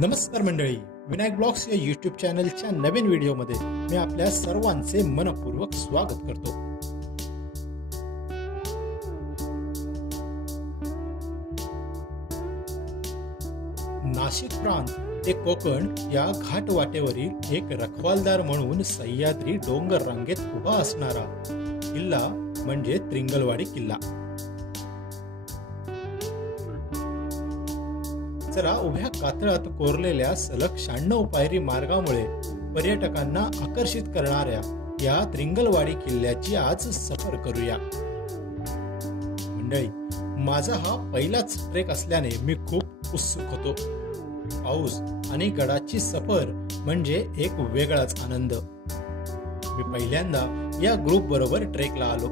नमस्कार मंडळी, विनायक ब्लॉग्स या यूट्यूब चॅनलच्या नवीन व्हिडिओमध्ये मी आपल्या सर्वांचे मनपूर्वक स्वागत करतो। नाशिक प्रांत ते कोकण या घाटवाटेवरील एक रखवालदार म्हणून सह्याद्री डोंगर रांगेत उभा असणारा किल्ला म्हणजे त्रिंगलवाडी किल्ला। जरा उभ्या कातळात कोरलेल्या सलग 96 पायरी मार्गामुळे पर्यटकांना आकर्षित करणाऱ्या या त्रिंगलवाडी किल्ल्याची आज सफर करूया। मंडळी, माझा हा पहिलाच ट्रेक असल्याने मी खूप उत्सुक होतो। पाऊस आणि गडाची सफर म्हणजे एक वेगळाच आनंद। मी पहिल्यांदा या ग्रुप बरोबर ट्रेकला आलो।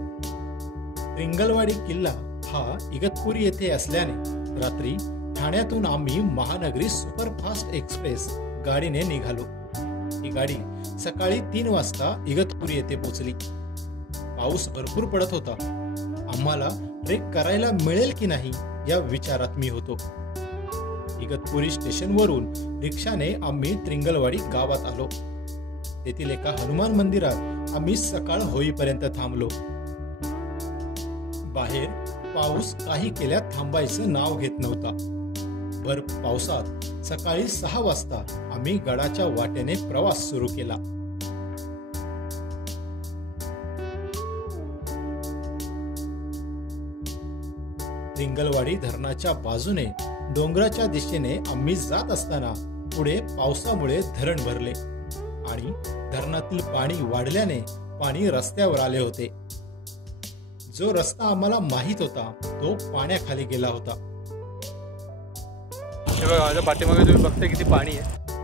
त्रिंगलवाडी किल्ला हा इगतपुरी येथे असल्याने रात्री ठाण्यातून आम्ही महानगरी सुपरफास्ट एक्सप्रेस गाडीने निघालो। ही गाडी सकाळी 3 वाजता इगतपुरी येथे पोहोचली। पाऊस भरपूर पडत होता। आम्हाला ट्रेक करायला मिळेल की नाही या विचारात मी होतो। इगतपुरी स्टेशनवरून रिक्षाने आम्ही त्रिंगलवाडी गावात आलो। तेथील एका हनुमान मंदिरात आम्ही सकाळ होईपर्यंत थांबलो। बाहेर पाऊस काही केल्या थांबायचं नाव घेत नव्हता। भर पावसात सकाळी 6 वाजता आम्ही गडाच्या वाटेने प्रवास सुरू केला। त्रिंगलवाडी धरणाच्या बाजूने डोंगराच्या दिशेने आम्ही जात असताना पुढे पावसामुळे धरण भरले आणि धरणातील पाणी वाढल्याने पाणी रस्त्यावर आले होते। जो रस्ता आम्हाला माहित होता तो पाण्याखाली गेला होता। हे बघा, माझ्या पाठीमागे तुम्ही बघताय किती पाणी आहे।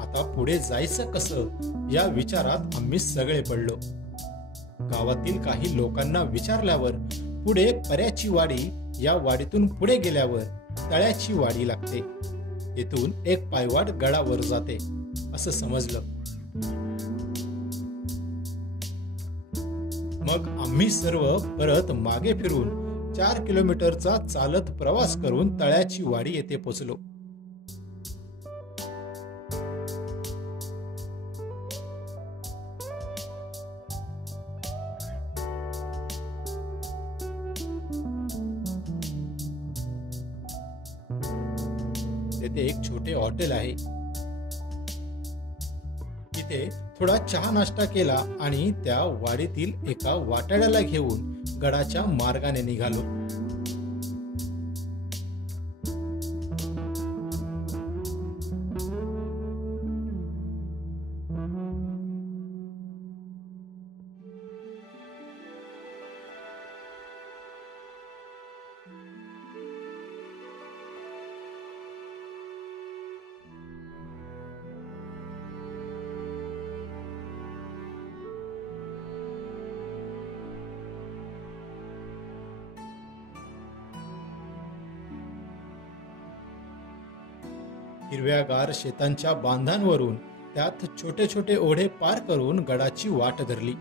आता पुढे जायचं कसं या विचारात आम्ही सगळे पडलो। गावातील काही लोकांना विचारल्यावर पुढे पर्याची वाडी या वाडीतून पुढे गेल्यावर तळ्याची वाडी लागते। येथून एक पायवाट गडावर जाते असं समजलं। मग आम्ही सर्व परत मागे फिरून 4 किलोमीटरचा चालत प्रवास करून तळ्याची वाडी येथे पोहोचलो। तेथे एक छोटे हॉटेल आहे। तिथे थोडा चहा नाश्ता केला आणि त्या वाडीतील एका वाटाड्याला घेऊन गडाच्या मार्गाने निघालो। हिरव्यागार शेतांच्या बांधांवरून त्यात छोटे छोटे ओढे पार करून गडाची वाट धरली।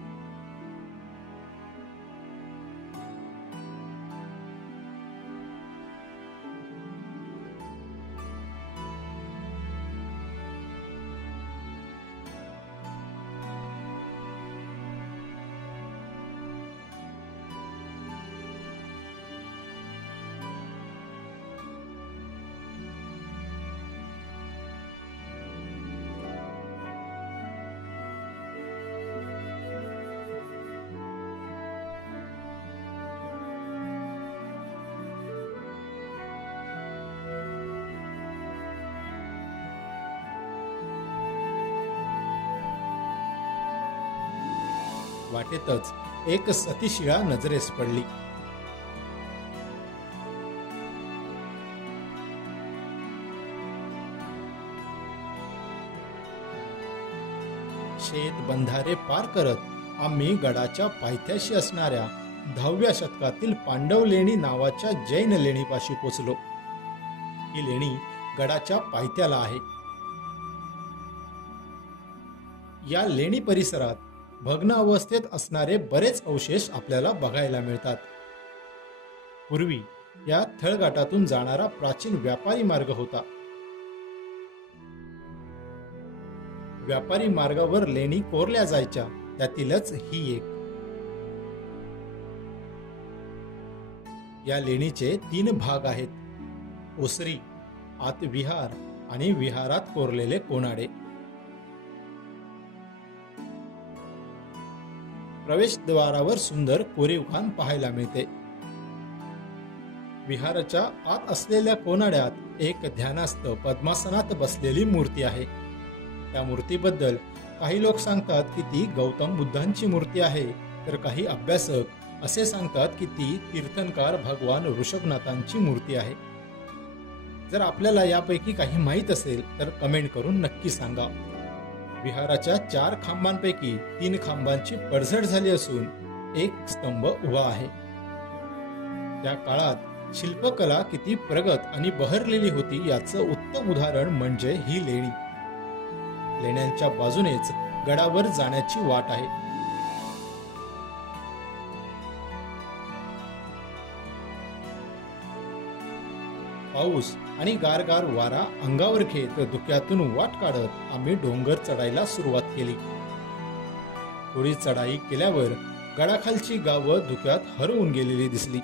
वाटेतच एक सतीशिळा नजरेस पडली। शेत बंधारे पार करत आम्ही गडाच्या पायथ्याशी असणाऱ्या 10व्या शतकातील पांडव लेणी नावाच्या जैन लेणीपाशी पोहोचलो। ही लेणी गडाच्या पायथ्याला आहे। या लेणी परिसरात भग्न अवस्थेत असणारे बरेच अवशेष आपल्याला बघायला मिळतात। पूर्वी या थळघाटातून जाणारा प्राचीन व्यापारी मार्ग होता। व्यापारी मार्गावर लेणी कोरल्या जायच्या, त्यातीलच ही एक. या लेणीचे 3 भाग आहेत: ओसरी, आत विहार आणि विहारात कोरलेले कोनाडे. प्रवेशद्वारावर सुंदर कोरीवखान पाहायला मिळते. विहाराच्या आत असलेल्या कोनाड्यात एक ध्यानस्थ पद्मासनात बसलेली मूर्ती आहे. त्या मूर्तीबद्दल काही लोक सांगतात की ती गौतम बुद्धांची मूर्ती आहे, तर काही अभ्यासक असे सांगतात की ती तीर्थंकर भगवान ऋषभनाथांची मूर्ती आहे. जर आपल्याला यापैकी काही माहीत असेल तर कमेंट करून नक्की सांगा. विहाराच्या 4 खांबांपैकी 3 खांबांची पडझड झाली असून एक स्तंभ उभा आहे. त्या काळात शिल्पकला किती प्रगत आणि बहरलेली होती याचं उत्तम उदाहरण म्हणजे ही लेणी. लेण्यांच्या बाजूनेच गडावर जाण्याची वाट आहे. पाऊस आणि गारगार वारा अंगावर घेत धुक्यातून वाट काढत आम्ही डोंगर चढायला सुरुवात केली. थोडी चढाई केल्यावर गडाखालची गावं धुक्यात हरवून गेलेली दिसली.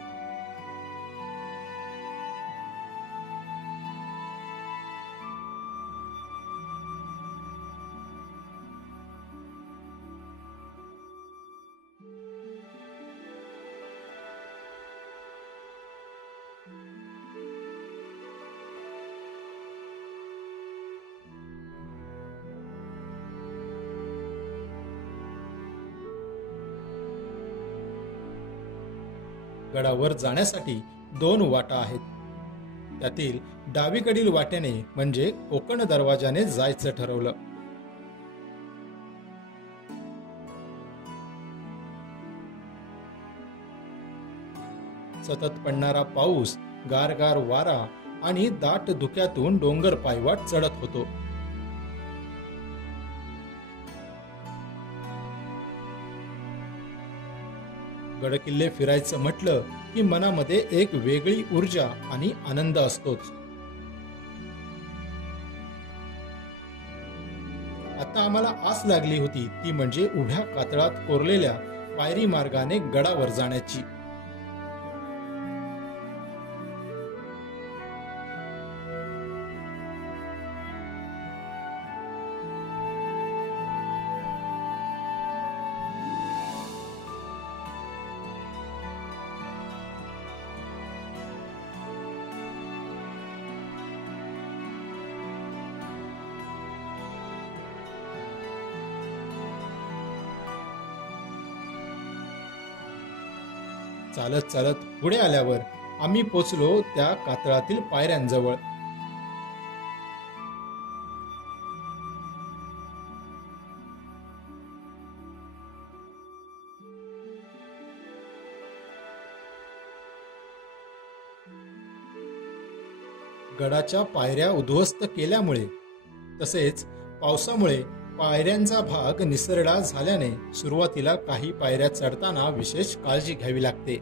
गडावर जाण्यासाठी 2 वाटा आहेत. त्यातील डावीकडील वाटेने म्हणजे कोकण दरवाजाने जायचं ठरवलं. सतत पडणारा पाऊस, गारगार वारा आणि दाट धुक्यातून डोंगर पायवाट चढत होतो. गडकिल्ले फिरायचं म्हटलं की मनामध्ये एक वेगळी ऊर्जा आणि आनंद असतोच. आता आम्हाला आस लागली होती ती म्हणजे उभ्या कातळात कोरलेल्या पायरी मार्गाने गडावर जाण्याची. चालत चालत पुढे आल्यावर आम्ही पोचलो त्या कातळातील पायऱ्यांजवळ. गडाच्या पायऱ्या उद्ध्वस्त केल्यामुळे तसेच पावसामुळे पायऱ्यांचा भाग निसरडा झाल्याने सुरुवातीला काही पायऱ्या चढताना विशेष काळजी घ्यावी लागते.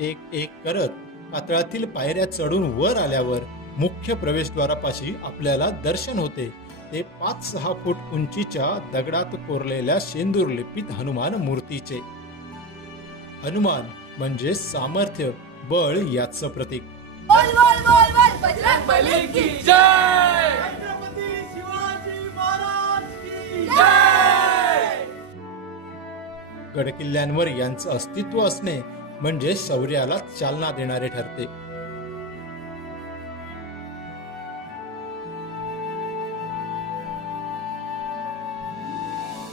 एक एक करत कातळातील पायऱ्या चढून वर आल्यावर मुख्य प्रवेशद्वारापाशी आपल्याला दर्शन होते ते 5-6 फूट उंचीच्या दगडात कोरलेल्या शेंदूर लिपित हनुमान मूर्तीचे. हनुमान म्हणजे सामर्थ्य, बळ याचं प्रतीक. बोल बोल बोल बोल बजरंगबली की जय. छत्रपती शिवाजी महाराज की जय. गडकिल्ल्यांवर यांचं अस्तित्व असणे म्हणजे शौर्याला चालना देणारे ठरते.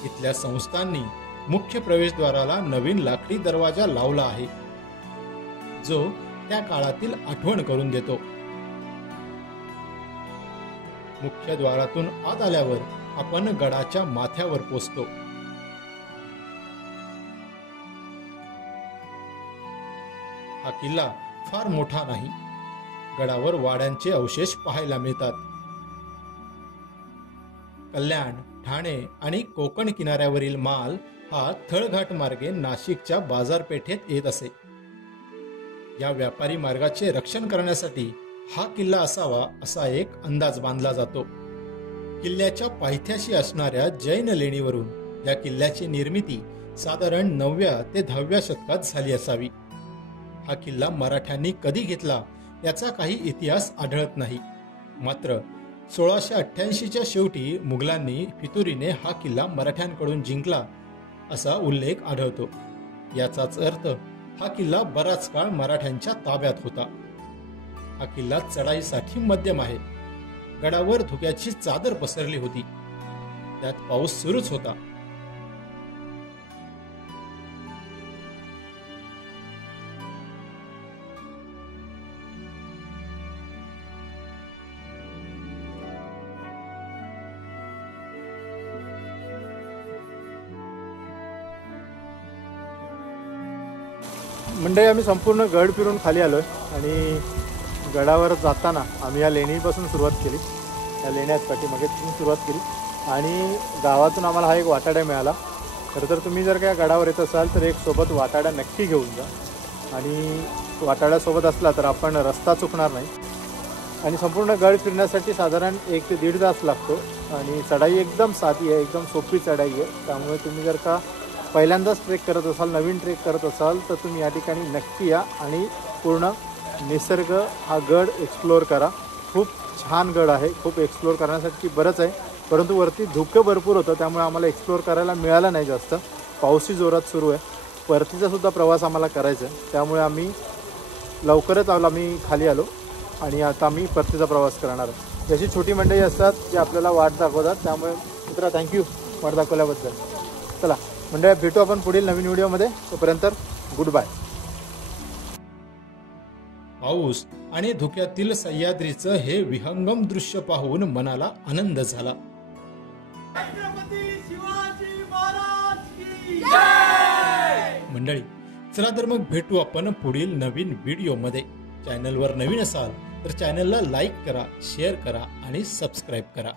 इथल्या संस्थांनी मुख्य प्रवेशद्वाराला नवीन लाकडी दरवाजा लावला आहे, जो त्या काळातील आठवण करून देतो. मुख्य द्वारातून आत आल्यावर आपण गडाच्या माथ्यावर पोहोचतो. हा किल्ला फार मोठा नाही. गडावर वाड्यांचे अवशेष पाहायला मिळतात. कल्याण, ठाणे आणि कोकण किनाऱ्यावरील माल हा थळघाट मार्गे नाशिकच्या बाजारपेठेत येत असे. या व्यापारी मार्गाचे रक्षण करण्यासाठी हा किल्ला असावा असा एक अंदाज बांधला जातो. किल्ल्याच्या पायथ्याशी असणाऱ्या जैन लेणीवरून या किल्ल्याची निर्मिती साधारण 9व्या ते 10व्या शतकात झाली असावी. हा किल्ला मराठ्यांनी कधी घेतला याचा काही इतिहास आढळत नाही. मात्र 1688च्या शेवटी मुघलांनी फितुरीने हा किल्ला मराठ्यांकडून जिंकला असा उल्लेख आढळतो. याचाच अर्थ हा किल्ला बराच काळ मराठ्यांच्या ताब्यात होता. हा किल्ला चढाईसाठी मध्यम आहे. गडावर धुक्याची चादर पसरली होती. त्यात पाऊस सुरूच होता. मंडळी, आम्ही संपूर्ण गड फिरून खाली आलोय आणि गडावर जाताना आम्ही या लेणीपासून सुरुवात केली. या लेण्यात पाठीमागे सुरुवात केली आणि गावातून आम्हाला हा एक वाटाडा मिळाला. खरं तर तुम्ही जर का गडावर येत असाल तर एक सोबत वाटाडा नक्की घेऊन जा. आणि वाटाड्यासोबत असला तर आपण रस्ता चुकणार नाही. आणि संपूर्ण गड फिरण्यासाठी साधारण 1 ते 1.5 तास लागतो. आणि चढाई एकदम साधी आहे, एकदम सोपी चढाई आहे. त्यामुळे तुम्ही जर का पहिल्यांदाच ट्रेक करत असाल, नवीन ट्रेक करत असाल तर तुम्ही या ठिकाणी नक्की या आणि पूर्ण निसर्ग हा गड एक्सप्लोअर करा. खूप छान गड आहे. खूप एक्सप्लोअर करण्यासाठी बरंच आहे, परंतु वरती धुकं भरपूर होतं त्यामुळे आम्हाला एक्सप्लोअर करायला मिळालं नाही जास्त. पाऊसही जोरात सुरू आहे. परतीचासुद्धा प्रवास आम्हाला करायचा आहे, त्यामुळे आम्ही लवकरच आम्ही खाली आलो आणि आता आम्ही परतीचा प्रवास करणार आहोत. जशी छोटी मंडळी असतात जे आपल्याला वाट दाखवतात, त्यामुळे मित्रा थँक्यू वाट दाखवल्याबद्दल. चला मंडळी, भेटू आपण पुढील नवीन व्हिडिओमध्ये. तोपर्यंत गुड बाय. पाऊस आणि धुक्यातील सह्याद्रीचं हे विहंगम दृश्य पाहून मनाला आनंद झाला. छत्रपती शिवाजी महाराज की जय. मंडळी, चला तर मग भेटू आपण पुढील नवीन व्हिडिओमध्ये. चॅनलवर नवीन असाल तर चॅनलला लाईक करा, शेअर करा आणि सबस्क्राईब करा.